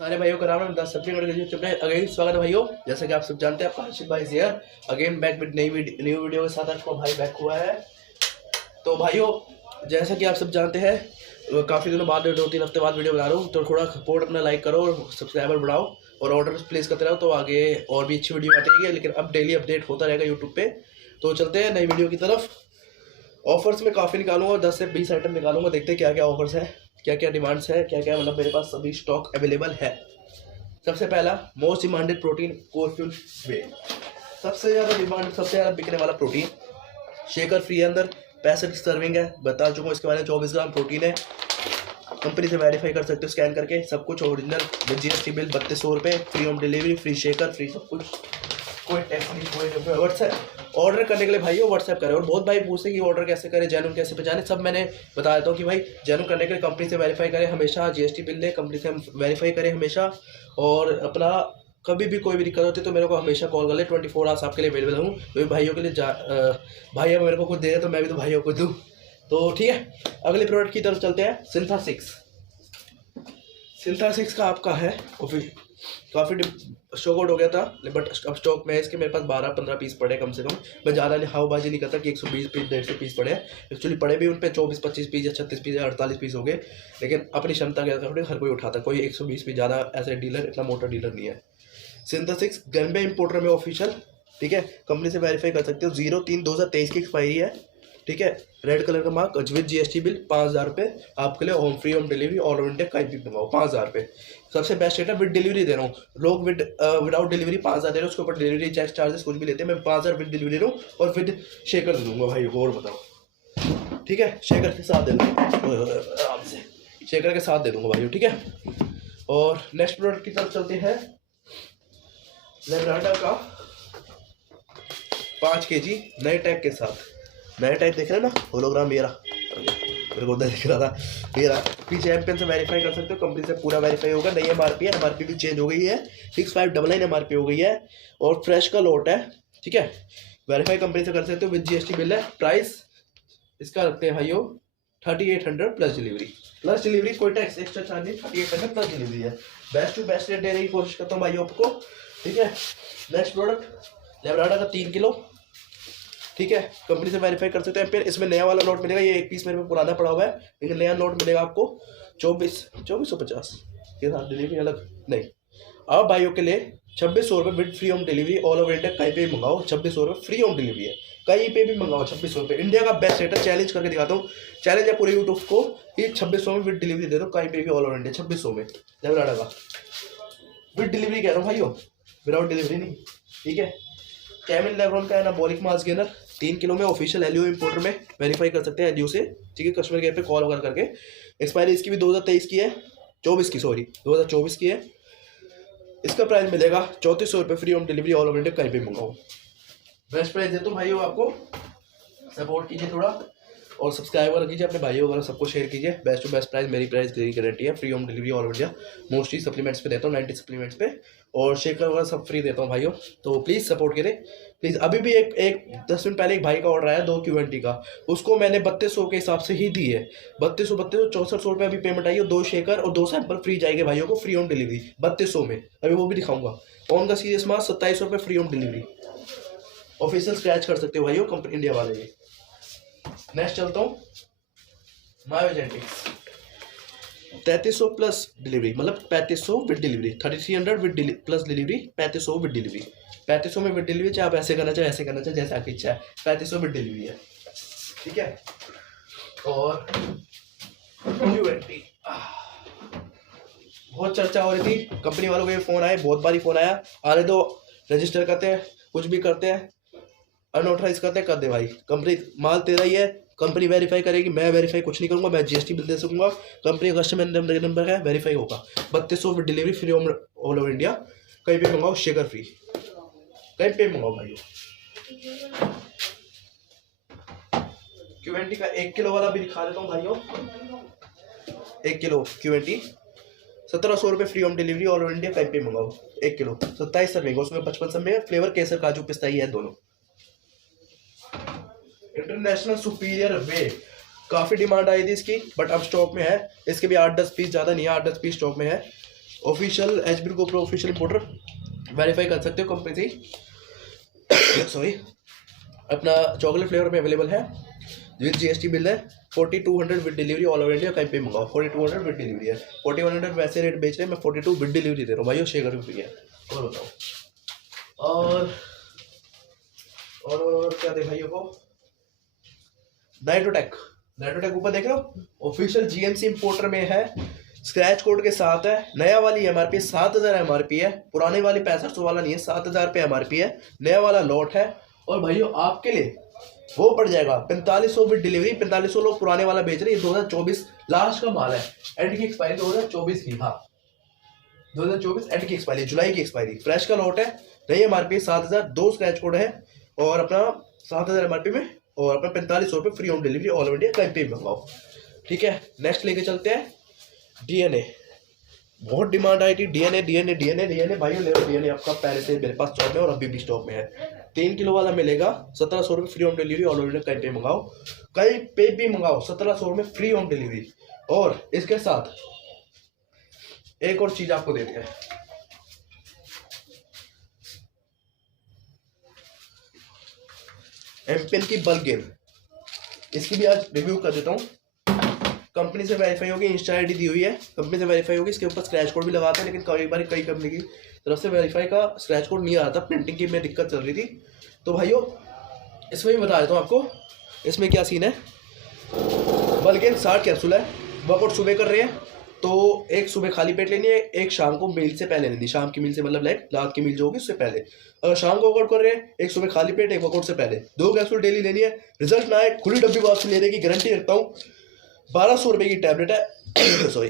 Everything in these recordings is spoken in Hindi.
सारे भाइयों का नाम है दास सप्ली अगेन स्वागत है भाइयों। जैसा कि आप सब जानते हैं आशिफ भाई here again back with new video के साथ आपको भाई बैक हुआ है। तो भाइयों जैसा कि आप सब जानते हैं काफ़ी दिनों बाद 2-3 हफ्ते बाद वीडियो बना रहा हूँ, तो थोड़ा सपोर्ट अपना लाइक करो और सब्सक्राइबर बढ़ाओ और ऑर्डर प्लेस करते रहो, तो आगे और भी अच्छी वीडियो आती रहेगी। लेकिन अब डेली अपडेट होता रहेगा यूट्यूब पे। तो चलते हैं नई वीडियो की तरफ। ऑफर्स में काफ़ी निकालूंगा, 10 से 20 आइटम निकालूंगा, देखते हैं क्या क्या ऑफर्स है, क्या क्या डिमांड्स है, क्या क्या मतलब मेरे पास सभी स्टॉक अवेलेबल है। सबसे पहला मोस्ट डिमांडेड प्रोटीन कोरफ्यूल वे, सबसे ज़्यादा डिमांड, सबसे ज़्यादा बिकने वाला प्रोटीन शेकर फ्री है, अंदर 65 सर्विंग है, बता चुका हूँ इसके बारे में। 24 ग्राम प्रोटीन है, कंपनी से वेरीफाई कर सकते हो स्कैन करके, सब कुछ ओरिजिनल विद जीएसटी बिल, 3200 रुपये, free home delivery, free shaker, free सब कुछ, कोई टैक्स नहीं, कोई व्हाट्सएप ऑर्डर करने के लिए भाई व्हाट्सएप करें। और बहुत भाई पूछते हैं कि ऑर्डर कैसे करें, जेन्युइन कैसे पहचाने, सब मैंने बता देता हूँ कि भाई जेन्युइन करने के लिए कंपनी से वेरीफाई करें हमेशा, जीएसटी बिल दें, कंपनी से वेरीफाई करें हमेशा, और अपना कभी भी कोई भी दिक्कत होती है तो मेरे को हमेशा कॉल कर ले। 24 आवर्स आपके लिए अवेलेबल हूँ। तो भाइयों के लिए भाई अब मेरे को कुछ दे तो मैं भी तो भाइयों को दूँ। तो ठीक है, अगले प्रोडक्ट की तरफ चलते हैं। सिंथा 6 का आपका है काफ़ी स्टॉक आउट हो गया था, बट अब स्टॉक में है इसके, मेरे पास 12-15 पीस पड़े कम से कम। मैं ज़्यादा हावबाजी नहीं करता कि 120 पीस 150 पीस पड़े हैं, एक्चुअली पड़े भी उन पे 24-25 पीस या 36 पीस या 48 पीस हो गए। लेकिन अपनी क्षमता के अकॉर्डिंग हर कोई उठाता, कोई 120 पीस ज़्यादा ऐसे डीलर, इतना मोटा डीलर नहीं है। सिंथा 6 गन्बे इंपोर्टर में ऑफिशियल, ठीक है, कंपनी से वेरीफाई कर सकते हो। 03/2023 की एक्सपायरी है, ठीक है, रेड कलर का मार्क विद जीएसटी बिल, 5000 रुपये आपके लिए, home free home delivery, all over India कहीं भी मंगाओ, 5000 रुपये। सबसे बेस्ट रेट है, विद डिलीवरी दे रहा हूँ। लोग विदाउट डिलीवरी 5000 दे रहे हो, उसके ऊपर डिलीवरी चेक चार्जेस कुछ भी लेते हैं, मैं 5000 विद डिलीवरी दे रहा हूँ और विद शेकर दे दूँगा भाई। और बताओ, ठीक है, शेकर के साथ दे दूँगा, आराम से शेकर के साथ दे दूँगा भाई, ठीक है। और नेक्स्ट प्रोडक्ट की तरफ चलते हैं। लेब्राडा का 5 kg नए टैग के साथ, नया टैग देख रहे हैं ना, होलोग्राम, मेरे को उधर दिख रहा था, मेरा पीछे चैंपियन से वेरीफाई कर सकते हो, कंपनी से पूरा वेरीफाई होगा। नई एमआरपी है, एमआरपी भी चेंज हो गई है, 6599 एमआरपी हो गई है और फ्रेश का लॉट है, ठीक है, वेरीफाई कंपनी से कर सकते हो, विद जीएसटी बिल है। प्राइस इसका रखते हैं भाइयों 3800 प्लस डिलीवरी, कोई टैक्स एक्स्ट्रा चार्ज नहीं, 3800 प्लस डिलीवरी है। बेस्ट टू बेस्ट रेट देने की कोशिश करता हूँ भाइयों आपको, ठीक है। नेक्स्ट प्रोडक्ट लेब्राडा का 3 किलो, ठीक है, कंपनी से वेरीफाई कर सकते हैं। फिर इसमें नया वाला नोट मिलेगा, ये एक पीस मेरे में पुराना पड़ा हुआ है, लेकिन नया नोट मिलेगा आपको 2450 के साथ, डिलीवरी अलग नहीं। अब भाइयों के लिए 2600 रुपये with free home delivery, all over India कहीं पे भी मंगाओ, 2600 रुपये फ्री होम डिलीवरी है, कहीं पे भी मंगाओ 2600 रुपये। इंडिया का बेस्ट रेट है, चैलेंज करके दिखाता हूँ, चैलेंज है पूरे यूट्यूब को कि 2600 में विद डिलीवरी दे दो कहीं पे भी, ऑल ओवर इंडिया 2600 में लेब्राडा का विद डिलीवरी कह रहा हूँ भाइयों, विदाउट डिलीवरी नहीं, ठीक है। कैमिल लेब्रॉन का एनाबॉलिक मास गेनर 3 किलो में, ऑफिशियल एलयू इंपोर्टर में वेरीफाई कर सकते हैं एलयू से, ठीक है, कस्टमर केयर पे कॉल वगैरह करके। एक्सपायरी इसकी भी 2023 की है, 2024 की है। इसका प्राइस मिलेगा 3400 रुपये, free home delivery, all over India कहीं भी मंगाओ। बेस्ट प्राइस देता हूँ भाइयों आपको, सपोर्ट कीजिए थोड़ा और सब्सक्राइब वगैरह कीजिए, अपने भाइयों वगैरह सबको शेयर कीजिए। बेस्ट टू बेस्ट प्राइस, मेरी प्राइस की गारंटी है, free home delivery all over India. Mostly supplements पे देता हूँ, 90 सप्लीमेंट्स पे, और शेकर वगैरह सब फ्री देता हूँ भाइयों। तो प्लीज़ सपोर्ट करें प्लीज़। अभी भी एक 10 मिनट पहले एक भाई का ऑर्डर आया 2 QNT का, उसको मैंने 3200 के हिसाब से ही दी है, 3200 6400 रुपये अभी पेमेंट आई है, 2 शेकर और 2 सैंपल फ्री जाएंगे भाइयों को, फ्री होम डिलीवरी 3200 में, अभी वो भी दिखाऊंगा। ऑन का सीरियस मास 2700 रुपये free home delivery, official scratch कर सकते हो भाइयों, कंपनी इंडिया वाले ये। नेक्स्ट चलता हूँ, मायोजेंटिक्स 3300 प्लस डिलीवरी, मतलब 3500 with delivery, 3300 with plus delivery, 3500 with delivery. 3500 में विद डिलीवरी, चाहे आप ऐसे करना चाहे ऐसे करना चाहे, जैसे आपकी इच्छा है, 3500 विद डिलीवरी है, ठीक है। और QNT बहुत चर्चा हो रही थी, कंपनी वालों को ये फ़ोन आए, बहुत बारी फ़ोन आया, आने दो, रजिस्टर करते हैं, कुछ भी करते हैं, अनऑथराइज करते हैं, कर दे भाई, कंपनी माल तेरा ही है, कंपनी वेरीफाई करेगी, मैं वेरीफाई कुछ नहीं करूंगा, मैं जीएसटी बिल दे सकूंगा, कंपनी का कस्टमर नंबर है, वेरीफाई होगा। 3200 with delivery, free home all over India, कहीं पे मंगाओ, शेकर फ्री, कहीं पे मंगाओ भाई। QNT का 1 किलो वाला भी दिखा देता हूँ भाइयों, 1 किलो QNT 1700 रुपये, free home delivery, all over India कहीं पे मंगाओ। 1 किलो 27 सर्विंग, उसमें 55 सर्विंग, फ्लेवर केसर काजू पिस्ता ही है दोनों। इंटरनेशनल सुपीरियर वे, काफ़ी डिमांड आई थी इसकी, बट अब स्टॉक में है, इसके भी 8-10 पीस, ज़्यादा नहीं है, 8-10 पीस स्टॉक में है। Official HB GoPro official importer verify कर सकते हो कंपनी से सॉरी। अपना चॉकलेट फ्लेवर में अवेलेबल है विद जीएसटी बिल है 4200 with delivery all over India. कहीं पे मंगाओ 4200 विद डिलीवरी है। 4100 वैसे रेट बेच रहे हैं, मैं 42 विद डिलीवरी दे रहा हूँ भाई। शेयर भी है। और बताओ और क्या दे भाइयों को। नाइट्रोटेक ऊपर देख रहे हो ऑफिशियल जीएमसी इंपोर्टर में है, स्क्रैच कोड के साथ है। नया वाली एमआरपी 7000 एमआरपी है, पुराने वाली 6500 वाला नहीं है, 7000 पे एमआरपी है। नया वाला लॉट है और भाइयों आपके लिए वो पड़ जाएगा 4500 विद डिलीवरी। 4500 लोग पुराने वाला बेच रहे हैं, 2024 लास्ट का माल है। एंड की एक्सपायरी 2024 की, हाँ 2024 एंड की एक्सपायरी, जुलाई की एक्सपायरी। फ्रेश का लॉट है, नई एमआरपी 7000, 2 स्क्रैच कोड है और अपना 7000 एमआरपी में और अपना 4500 रुपये free home delivery all India कहीं पे मंगाओ। ठीक है, नेक्स्ट लेके चलते हैं डीएनए। बहुत डिमांड आई थी डीएनए भाई ले लो डीएनए आपका पहले से मेरे पास स्टॉक में और अभी भी स्टॉक में है। 3 किलो वाला मिलेगा 1700 रुपये free home delivery all India कहीं पे मंगाओ, कहीं पे भी मंगाओ 1700 रुपये फ्री होम डिलीवरी। और इसके साथ एक और चीज आपको देते हैं, एमपेन की बल्क गेम, इसकी भी आज रिव्यू कर देता हूँ। कंपनी से वेरीफाई होगी, इंस्टा आईडी दी हुई है, कंपनी से वेरीफाई होगी। इसके ऊपर स्क्रैच कोड भी लगाते हैं, लेकिन कई बार कई कंपनी की तरफ से वेरीफाई का स्क्रैच कोड नहीं आता, प्रिंटिंग की में दिक्कत चल रही थी। तो भाइयों इसमें भी बता देता हूँ आपको इसमें क्या सीन है। बल्कि 60 कैप्सूल है, वर्कआउट सुबह कर रहे हैं तो एक सुबह खाली पेट लेनी है, एक शाम को मील से पहले लेनी है। शाम की मील से मतलब लाइक रात की मील जो होगी उससे पहले। अगर शाम को वर्कआउट कर रहे हैं एक सुबह खाली पेट, एक वर्कआउट से पहले 2 कैप्सूल डेली लेनी है। रिजल्ट ना आए खुली डब्बी वापस लेने की गारंटी रखता हूँ। 1200 रुपये की टैबलेट है सॉरी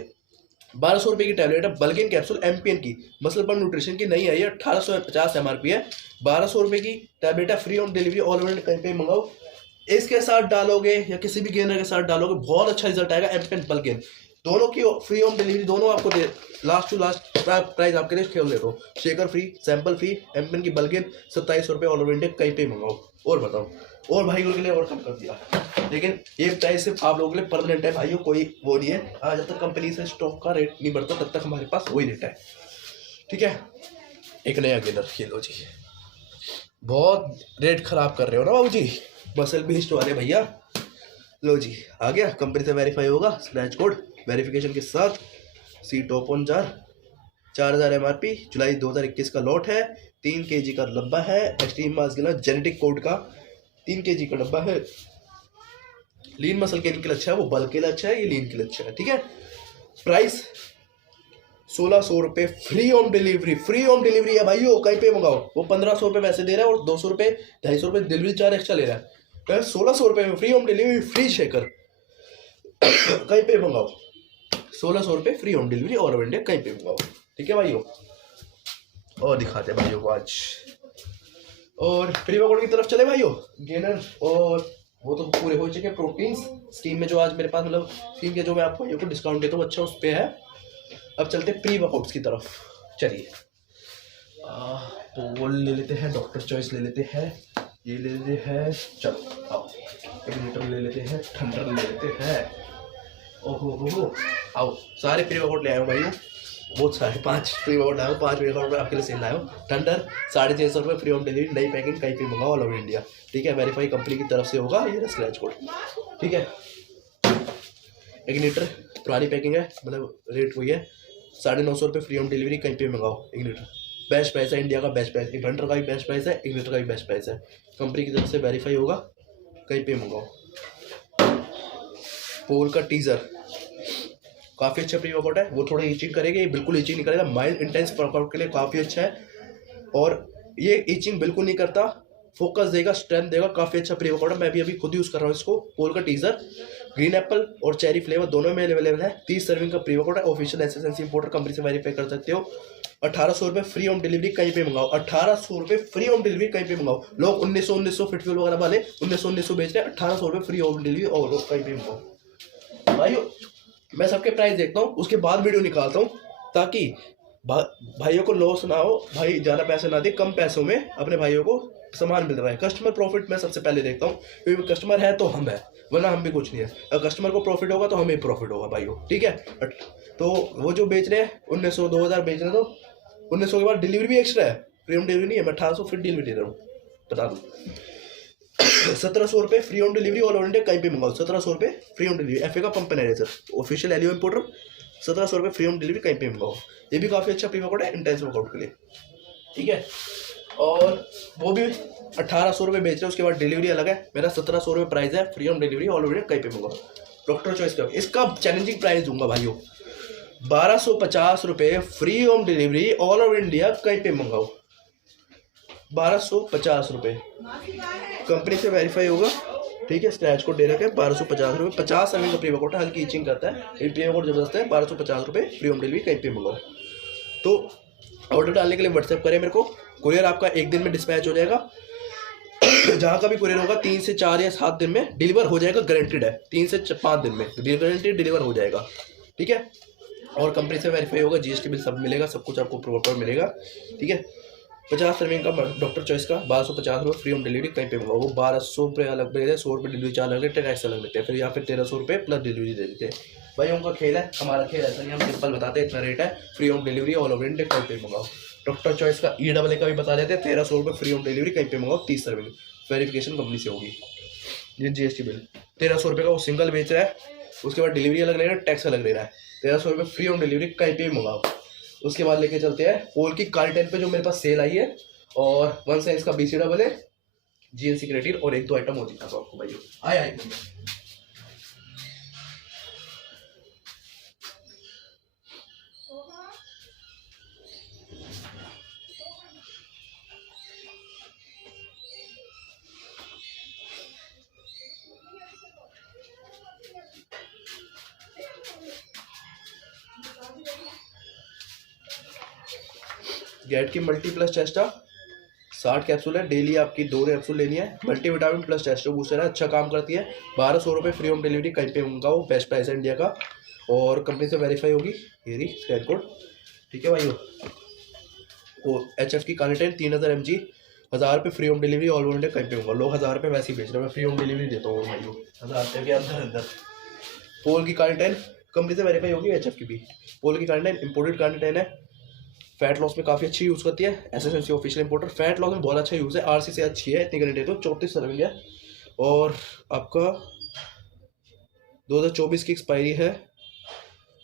1200 रुपये की टैबलेट है बल्किन कैप्सूल एमपीएन की, मसल पर न्यूट्रिशन की नहीं आई है, 1850 एमआरपी है। 1200 रुपये की टैबलेट है, free home delivery all over India कहीं पे मंगाओ। इसके साथ डालोगे या किसी भी गेनर के साथ डालोगे बहुत अच्छा रिजल्ट आएगा। एमपीएन बल्किन दोनों की फ्री होम डिलीवरी, दोनों आपको दे लास्ट टू लास्ट प्राइस आपके लिए खेल देता हूँ। Shaker free, sample free, MPN की बल्किन 2700 रुपये ऑल ओवर इंडिया कहीं पे मंगाओ। और बताओ और भाइयों के लिए और कम कर दिया, लेकिन ये प्राइस सिर्फ आप लोगों के लिए परमानेंट है भाइयों, कोई वो नहीं है। आज जब तक कंपनी से स्टॉक का रेट नहीं बढ़ता तब तक हमारे पास वही रेट है। ठीक है, एक नया गेनर खेलो जी, बहुत रेट खराब कर रहे हो ना बाबू जी, मसल बीस्ट वाले भैया। लो जी आ गया, कंपनी से वेरीफाई होगा, स्क्रैच कोड वेरिफिकेशन के साथ, सी टॉप ऑन 4000 एमआरपी, जुलाई 2021 का लॉट है। 3 kg का डब्बा है, एक्सट्रीम मास गिना जेनेटिक कोड का 3 kg का डब्बा है। लीन मसल के लिए अच्छा है, वो बल्क के लिए अच्छा है, ये लीन के लिए अच्छा है। ठीक है, प्राइस 1600 रुपये free home delivery, free home delivery है भाइयों, कहीं पे मंगाओ। वो 1500 रुपये वैसे दे रहा है और 200 रुपये 250 रुपये डिलीवरी चार्ज एक्स्ट्रा ले रहा है। 1600 रुपये में free home delivery, free shaker कहीं पे मंगाओ। 1600 रुपये free home delivery all over India कहीं पे मंगाओ। ठीक है भाइयों, और दिखाते हैं भाइयों को आज। और प्री वर्कआउट की तरफ चले भाइयों, गेनर और वो तो पूरे हो चुके। प्रोटीन्स स्कीम में जो आज मेरे पास मतलब स्कीम के जो मैं आपको भाइयों को डिस्काउंट देता हूँ अच्छा उस पर है। अब चलते प्री वर्कआउट्स की तरफ, चलिए तो वो ले लेते हैं, डॉक्टर चॉइस ले लेते हैं, ये ले लेते हैं, चलो आओ इग्निटर ले लेते हैं, थंडर ले लेते हैं। ओहो आओ सारे प्री वर्कआउट ले आए हो भाइयों, बहुत सारे 5 फ्री वर्कआउट लाया हूँ, 5 फ्री वर्कआउट आपके लिए सेल लाया हूँ। थंडर 650 रुपये फ्री होम डिलीवरी, नई पैकिंग कहीं पे मंगाओ ऑल ओवर इंडिया। ठीक है, वेरीफाई कंपनी की तरफ से होगा, ये स्क्रैच कोड। ठीक है, इग्निटर पुरानी पैकिंग है, मतलब रेट वही है, 950 रुपये फ्री होम डिलीवरी कहीं पे मंगाओ। इग्निटर बेस्ट प्राइस है, इंडिया का बेस्ट प्राइस, इग्निटर का भी बेस्ट प्राइस है, इग्निटर का भी बेस्ट प्राइस है, कंपनी की तरफ से वेरीफाई होगा कहीं पे मंगाओ। पोल का टीजर काफ़ी अच्छा प्री वर्कआउट है, वो थोड़ा ईचिंग करेगा, ये बिल्कुल ईचिंग नहीं करेगा, माइल्ड इंटेंस वर्कआउट के लिए काफ़ी अच्छा है। और ये ईचिंग बिल्कुल नहीं करता, फोकस देगा, स्ट्रेंथ देगा, काफ़ी अच्छा प्री वर्कआउट है। मैं भी अभी खुद यूज़ कर रहा हूँ इसको। पोल का टीजर ग्रीन एप्पल और चेरी फ्लेवर दोनों में अवेलेबल है। 30 सर्विंग का प्री वर्कआउट है, ऑफिशियल एसएसएनसी इंपोर्टर, कंपनी से वेरीफाई कर सकते हो। 1800 रुपये फ्री होम डिलीवरी कहीं पे मंगाओ, 1800 रुपये फ्री होम डिलीवरी कहीं पे मंगाओ। लोग 1900 फिटफ्यूल वगैरह वाले 1900 बेच रहे हैं, 1800 रुपये फ्री होम डिलीवरी और लोग कहीं पे मंगाओ। भाइयों मैं सबके प्राइस देखता हूँ, उसके बाद वीडियो निकालता हूँ ताकि भाइयों को लॉस ना हो, भाई ज़्यादा पैसे ना दे, कम पैसों में अपने भाइयों को सामान मिल रहा है। कस्टमर प्रॉफिट मैं सबसे पहले देखता हूँ, क्योंकि कस्टमर है तो हम है, वरना हम भी कुछ नहीं है। अगर कस्टमर को प्रॉफिट होगा तो हमें प्रॉफिट होगा भाइयों, ठीक है। तो वो जो बेच रहे हैं 1900 2000 बेच रहे हैं, तो 1900 के बाद डिलीवरी भी एक्स्ट्रा है, फ्री होम डिलीवरी नहीं है। मैं 1800 फ्री डिलीवरी दे रहा हूँ, बता दूँ। 1700 रुपये free home delivery all over India, कहीं पे मंगाओ 1700 रुपये free home delivery. F A का पंप है सर, ऑफिशियल एलियो इंपोर्टर, 1700 रुपये फ्री होम डिलीवरी, कहीं पे मंगाओ। ये भी काफ़ी अच्छा प्री वर्कआउट है इंटेंस वर्कआउट के लिए, ठीक है। और वो भी 1800 रुपये बेच रहे हैं, उसके बाद डिलीवरी अलग है। मेरा 1700 रुपये प्राइस है, free home delivery all over India, कहीं पे मंगाओ। डॉक्टर चॉइस का इसका चैलेंजिंग प्राइस दूंगा भाइयों, 1250 रुपये free home delivery all over India, कहीं पे मंगाओ। 1250 रुपये कंपनी से वेरीफाई होगा, ठीक है। स्क्रैच कोड दे रखे हैं 1250 रुपये, 50 का प्री वर्कआउट है, हल्की ईचिंग करता है, ये प्री वर्कआउट जबरदस्त है। 1250 रुपये फ्री होम डिलीवरी, कहीं पे मंगाओ। तो ऑर्डर डालने के लिए व्हाट्सएप करें मेरे को, कुरियर आपका 1 दिन में डिस्पैच हो जाएगा। जहाँ का भी कुरियर होगा 3 से 4 या 7 दिन में डिलीवर हो जाएगा, गारंटेड है। 3 से 5 दिन में गारंटेड डिलीवर हो जाएगा, ठीक है। और कंपनी से वेरीफाई होगा, जीएसटी बिल सब मिलेगा, सब कुछ आपको प्रॉपर मिलेगा, ठीक है। 50 सर्विंग का डॉक्टर चॉइस का 1250 रुपये फ्री होम डिलीवरी, कहीं पे मंगाओ। वो 1200 रुपये अलग दे, 100 रुपये डिलीवरी चार्ज अलग, टैक्स अलग लेते हैं, फिर यहाँ पे 1300 रुपये प्लस डिलीवरी दे देते हैं। भाई उनका खेल है, हमारा खेल ऐसा नहीं, हम सिंपल बताते हैं, इतना रेट है, free home delivery all over India, कहीं पे मंगाओ। डॉक्टर चॉइस का EAA का भी बता देते हैं, 1300 रुपये फ्री होम डिलीवरी, कहीं पे मंगाओ। 30 सर्विंग वेरिफिकेशन कंपनी से होगी। ये जीएसटी बिल 1300 रुपये का वो सिंगल बेच रहा है, उसके बाद डिलीवरी अलग ले रहा है, टैक्स अलग ले रहा है। 1300 रुपये फ्री होम डिलीवरी, कहीं पे भी मंगाओ। उसके बाद लेके चलते हैं पोल की कार्टेन पे जो मेरे पास सेल आई है, और 1 साइज का BCAA है, GNC क्रेटिन, और 1-2 आइटम और दिखा आपको भाई। आए गेट की मल्टी प्लस टेस्टा 60 कैप्सूल है, डेली आपकी 2 कैप्सूल लेनी है। मल्टीविटामिन प्लस टेस्टो बूस्टर है, अच्छा काम करती है। 1200 रुपये फ्री होम डिलीवरी, कहीं पे मंगाओ, बेस्ट प्राइस है इंडिया का, और कंपनी से वेरीफाई होगी। ये रही स्क्रैच कोड, ठीक है भाई। वो HF की कार्टेन 3000 mg, 1000 रुपये free home delivery all over India, कहीं पे मंगाओ। लोग 1000 रुपये वैसे ही बेच रहे हैं, मैं फ्री होम डिलीवरी देता हूँ भाई, 1000 रुपये के अंदर। पोल की कार्टेन कंपनी से वेरीफाई होगी, HF की भी। पोल की कार्टेन इंपोर्टेड कार्टेन है, फैट लॉस में काफ़ी अच्छी यूज़ करती है, SSNC official importer. Fat loss में बहुत अच्छा यूज़ है, RC से अच्छी है, इतनी गारंटी तो 34 सर्विंग है, और आपका 2024 की एक्सपायरी है,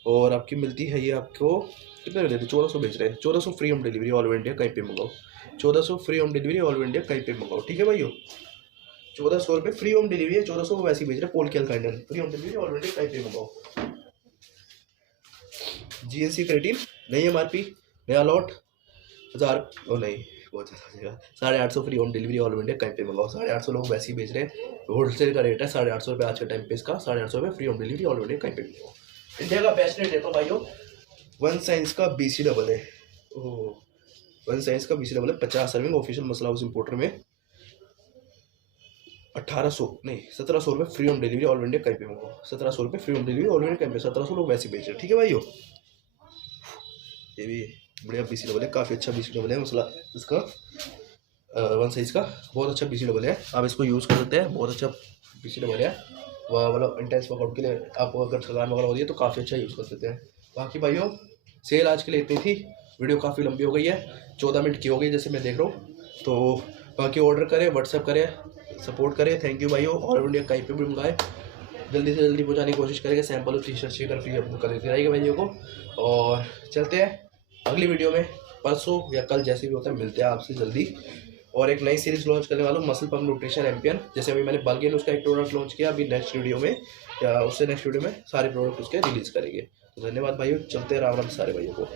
और आपकी मिलती है ये आपको कितने में देते, 1400 बेच रहे हैं। 1400 free home delivery all over India, कहीं पे मंगाओ। 1400 free home delivery all over India, कहीं पे मंगाओ, ठीक है भाइयों। 1400 रुपये फ्री होम डिलीवरी है, 1400 को वैसे ही बेच रहे हैं। पोल की carton free home delivery all over India, कहीं पे मंगाओ। GNC क्रेटिन नई MRP, नया लॉट 1000, ओ नहीं बहुत ज़्यादा हो जाएगा, 850 free home delivery all India, कहीं पे मंगाओ। 850 लोग वैसे ही बेच रहे हैं, होलसेल का रेट है 850 रुपये आज के टाइम पे इसका। 850 रुपये free home delivery all India, कहीं पे मंगाओ। इंडिया का बेस्ट रेट देता हूँ भाइयों। 1 साइज का BCAA है, ओह 1 साइज का BCAA 50 सर्विंग ऑफिशियल मसला हाउस इंपोर्टर में 1800 नहीं 1700 रुपये free home delivery all India, कहीं पे मंगाओ। 1700 रुपये free home delivery all India, कहीं पे 1700 लोग वैसे ही बेच रहे हैं, ठीक है भाइयों। ये भी बढ़िया BCAA है, काफ़ी अच्छा BCAA है मसला इसका, 1 साइज का बहुत अच्छा BCAA है, आप इसको यूज़ कर सकते हैं, बहुत अच्छा BCAA है। वह मतलब इंटेंस वर्कआउट के लिए आप अगर थकान वगैरह होती है तो काफ़ी अच्छा यूज़ कर सकते हैं। बाकी भाइयों सेल आज के लिए इतनी थी, वीडियो काफ़ी लंबी हो गई है, 14 मिनट की हो गई जैसे मैं देख रहा हूँ। तो बाकी ऑर्डर करें, व्हाट्सएप करें, सपोर्ट करें। थैंक यू भाइयों। ऑल इंडिया कहीं पर भी मंगाए, जल्दी से जल्दी पहुँचाने की कोशिश करेंगे। सैंपल और टी-शर्ट शेयर फ्री अपलोड कर देते रहेंगे भाइयों को। और चलते हैं अगली वीडियो में, परसों या कल जैसे भी होता है, मिलते हैं आपसे जल्दी। और एक नई सीरीज लॉन्च करने वाला हूँ, मसल पम्प न्यूट्रिशन एम्पियन। जैसे अभी मैंने बल्गेन उसका एक प्रोडक्ट लॉन्च किया, अभी नेक्स्ट वीडियो में या उससे नेक्स्ट वीडियो में सारे प्रोडक्ट उसके रिलीज़ करेंगे। तो धन्यवाद भाइयों, चलते हैं, राम राम सारे भाइयों को।